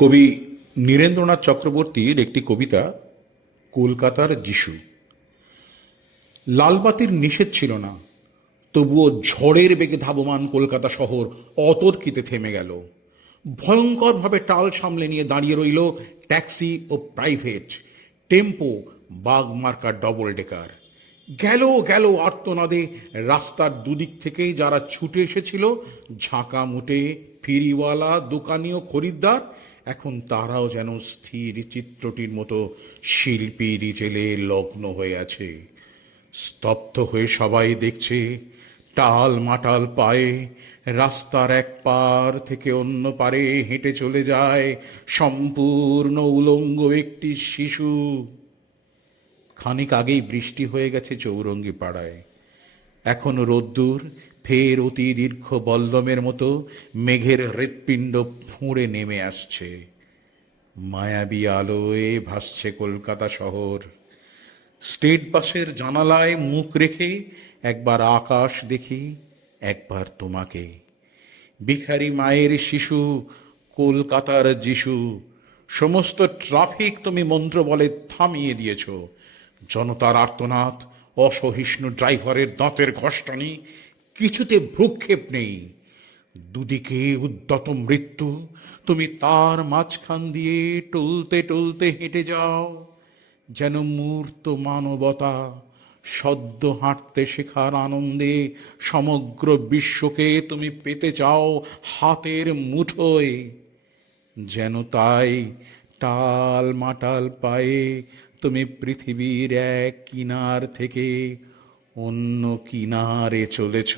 কবি নীরেন্দ্রনাথ চক্রবর্তীর একটি কবিতা কলকাতার যিশু লালবাতির নিষেধ ছিল না তবুও ঝড়ের বেগে ধাবমান কলকাতা শহর অতর্কিতে থেমে গেল ভয়ঙ্করভাবে টাল সামলে নিয়ে দাঁড়িয়ে রইল ট্যাক্সি ও প্রাইভেট টেম্পো বাঘ মার্কার ডবল ডেকার গেল গেল আর্তনাদে রাস্তার দুদিক থেকে যারা ছুটে এসেছিল ঝাঁকা মুটে ফিরিওয়ালা দোকানি ও খরিদ্দার এখন তারাও যেন স্থির চিত্রটির মতো শিল্পীর জেলে লগ্ন হয়ে আছে স্তব্ধ হয়ে সবাই দেখছে টাল মাটাল পায়ে রাস্তার এক পার থেকে অন্য পারে হেঁটে চলে যায় সম্পূর্ণ উলঙ্গ একটি শিশু খানিক আগেই বৃষ্টি হয়ে গেছে চৌরঙ্গি পাড়ায় এখন রোদ্দুর ফের অতি দীর্ঘ বল্লমের মতো মেঘের হৃৎপিণ্ড ফুঁড়ে নেমে আসছে মায়াবী আলোয় ভাসছে কলকাতা শহর স্টেট বাসের জানালায় মুখ রেখে একবার আকাশ দেখি একবার তোমাকে ভিখারি মায়ের শিশু কলকাতার যিশু সমস্ত ট্রাফিক তুমি মন্ত্র বলে থামিয়ে দিয়েছ জনতার আর্তনাদ অসহিষ্ণু ড্রাইভারের দাঁতের ঘষ্টনে কিছুতে ভ্রুক্ষেপ নেই দুদিকে উদ্যত মৃত্যু তুমি তার মাঝখান দিয়ে টলতে টলতে হেঁটে যাও যেন মূর্ত মানবতা সদ্য হাঁটতে শেখার আনন্দে সমগ্র বিশ্বকে তুমি পেতে চাও হাতের মুঠোয় যেন তাই টাল মাটাল পায়ে তুমি পৃথিবীর এক কিনার থেকে অন্য কিনারে চলেছ